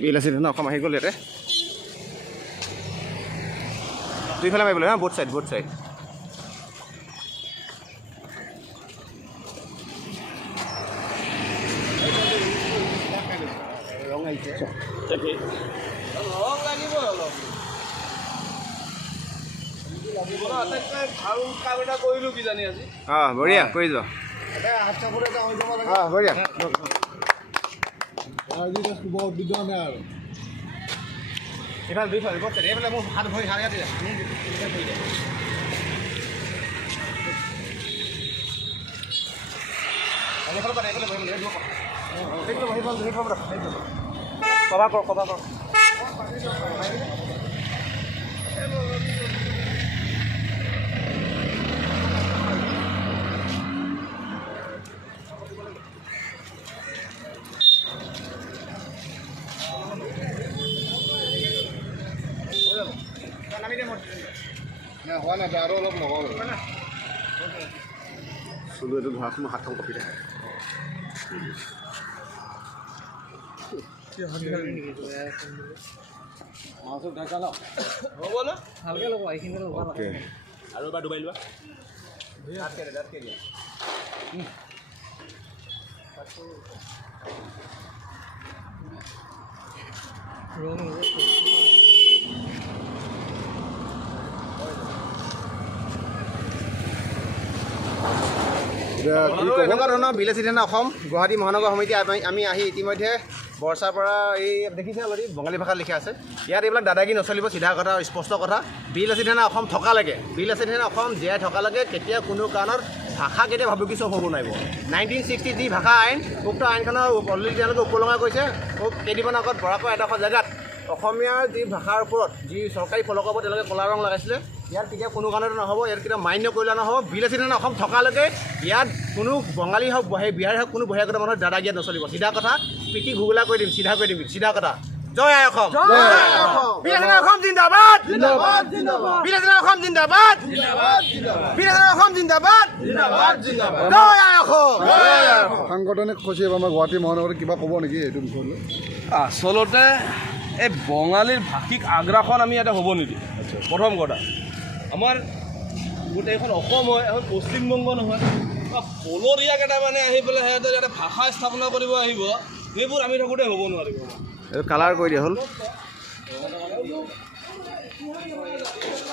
বিলাসীধন অসম আহি গ'ল ইয়াতে দুইফালে মাৰিব লাগিব বোথ চাইড বঢ়িয়া কৰি যোৱা বঢ়িয়া এইফালে দুইফালে এইফালে মোৰ হাত ভৰি হাত দিয়া কবা কৰ হোৱা নাই আৰু অলপ লগাওঁ চুলো এইটো ধৰা সময় হাতখন কপি থাকে আৰু এবাৰ ডুবাই লোৱা এনেকুৱা ধৰণৰ বিলাসীধন অসম গুৱাহাটী মহানগৰ সমিতি আমি আহি ইতিমধ্যে বৰ্ষাৰ পৰা এই দেখিছে অলৰেডি বঙালী ভাষাত লিখা আছে ইয়াত এইবিলাক দাদাগিৰি নচলিব চিধা কথা স্পষ্ট কথা বিলাসীধন অসম থকালৈকে বিলাসীধন অসম জীয়াই থকালৈকে কেতিয়া কোনো কাৰণত ভাষা কেতিয়া ভাবুকি চব হ'ব নোৱাৰিব 1960 যি ভাষা আইন উক্ত আইনখনৰ অলৰেডি তেওঁলোকে উপলঙা কৰিছে কেইদিনমান আগত বৰাকৰ এডোখৰ জেগাত অসমীয়াৰ যি ভাষাৰ ওপৰত যি চৰকাৰী ফলকৰ ওপৰত তেওঁলোকে ক'লা ৰং লগাইছিলে ইয়াত কেতিয়া কোনো কাৰণতে নহ'ব ইয়াত কেতিয়া মান্য কৰিলে নহ'ব বিলাসীধন অসম থকালৈকে ইয়াত কোনো বঙালী হওক বিহাৰী হওক কোনো বহিৰাগত মানুহৰ দাদাগিৰিত নচলিব চিধা কথা পিটি ঘুগুলা কৰি দিম চিধা কথা জয় আই অসম বিলাসীধন অসম জিন্দাবাদ বিলাসীধন অসম জিন্দাবাদ বিলাসীধন অসম জিন্দাবাদ জয় আই অসম সাংগঠনিক সচিব আমাৰ গুৱাহাটী মহানগৰত কিবা ক'ব নেকি এইটো বিষয়লৈ আচলতে এই বঙালীৰ ভাষিক আগ্ৰাসন আমি ইয়াতে হ'ব নিদিওঁ প্ৰথম কথা আমাৰ গোটেইখন অসম হয় এখন পশ্চিমবংগ নহয় বা পলৰীয়া কেইটামানে আহি পেলাই সিহঁতে ইয়াতে ভাষা স্থাপনা কৰিব আহিব সেইবোৰ আমি থাকোঁতে হ'ব নোৱাৰিব কালাৰ কৰি দিয়া হ'ল